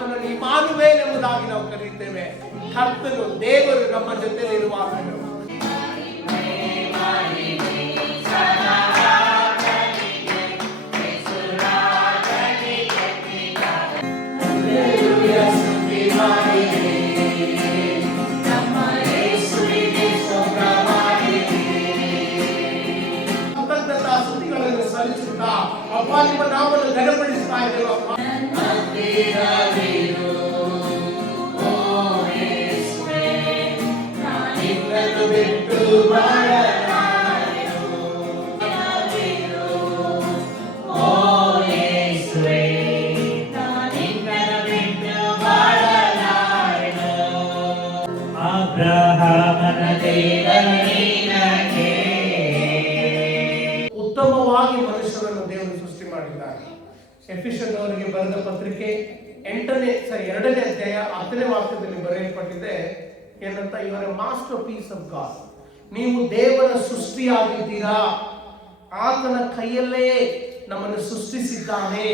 ಆತನನ್ನು ಇಮ್ಮಾನುವೇಲ್ ಎಂಬುದಾಗಿ ನಾವು ಕರೆಯುತ್ತೇವೆ. ಕರ್ತನು ದೇವರು ನಮ್ಮ ಜೊತೆಯಲ್ಲಿ ಇರುವಾಗಲೂ ಸಲ್ಲಿಸುತ್ತಾ ಅಪ್ಪ ನಿಮ್ಮ ನಾಮವನ್ನು ಘನಪಡಿಸ್ತಾ ಇದ್ದೇವೆ. ಉತ್ತಮವಾಗಿ ಮನುಷ್ಯರನ್ನು ದೇವರು ಸೃಷ್ಟಿ ಮಾಡಿದ್ದಾರೆ. ಎಫೆಸದವರಿಗೆ ಬರೆದ ಪತ್ರಿಕೆ 2ನೇ ಅಧ್ಯಾಯ 10ನೇ ವಾಕ್ಯದಲ್ಲಿ ಬರೆಯಲ್ಪಟ್ಟಿದೆ ಏನಂತ, ಇವರ ಮಾಸ್ಟರ್ ಪೀಸ್ ಆಫ್ ಗಾಡ್. ನೀವು ದೇವರ ಸೃಷ್ಟಿಯಾಗಿದ್ದೀರಾ. ಆತನ ಕೈಯಲ್ಲೇ ನಮ್ಮನ್ನು ಸೃಷ್ಟಿಸಿದ್ದಾನೆ,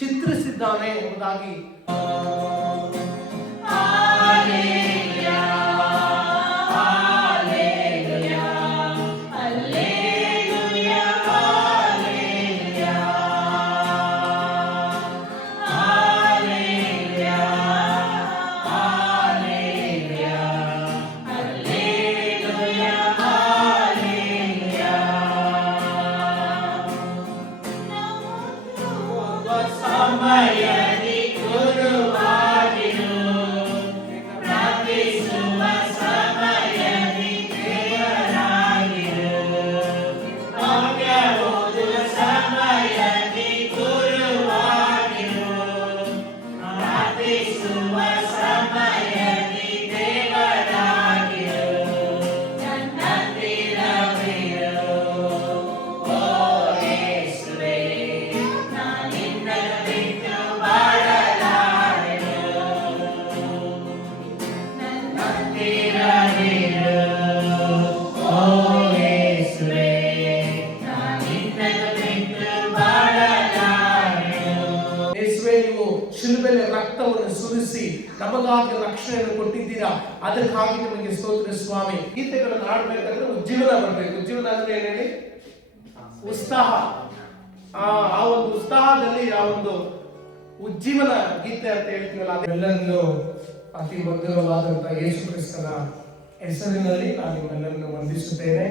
ಚಿತ್ರಿಸಿದ್ದಾನೆ ಎಂಬುದಾಗಿ ಶಿಲುಬೆಯಲ್ಲಿ ರಕ್ತವನ್ನು ಸುರಿಸಿ ನಮಗಾಗಿ ರಕ್ಷಣೆಯನ್ನು ಕೊಟ್ಟಿದ್ದೀರಾ, ಅದಕ್ಕಾಗಿ ನಿಮಗೆ ಸ್ತೋತ್ರ ಸ್ವಾಮಿ. ಗೀತೆಗಳನ್ನು ಹಾಡಬೇಕಾದ್ರೆ ಉಜ್ಜೀವನ ಬರಬೇಕು. ಉಜ್ಜೀವನ ಅಂದ್ರೆ ಏನ್ ಹೇಳಿ? ಉತ್ಸಾಹ. ಆ ಒಂದು ಉತ್ಸಾಹದಲ್ಲಿ ಆ ಒಂದು ಉಜ್ಜೀವನ ಗೀತೆ ಅಂತ ಹೇಳ್ತೀವಲ್ಲ, ಅದೆಲ್ಲರನ್ನು ಅತಿ ಮಧುರವಾದಂತಹ ಯೇಸು ಕ್ರಿಸ್ತನ ಹೆಸರಿನಲ್ಲಿ ನಾನು ನಿಮ್ಮೆಲ್ಲರನ್ನು ವಂದಿಸುತ್ತೇನೆ.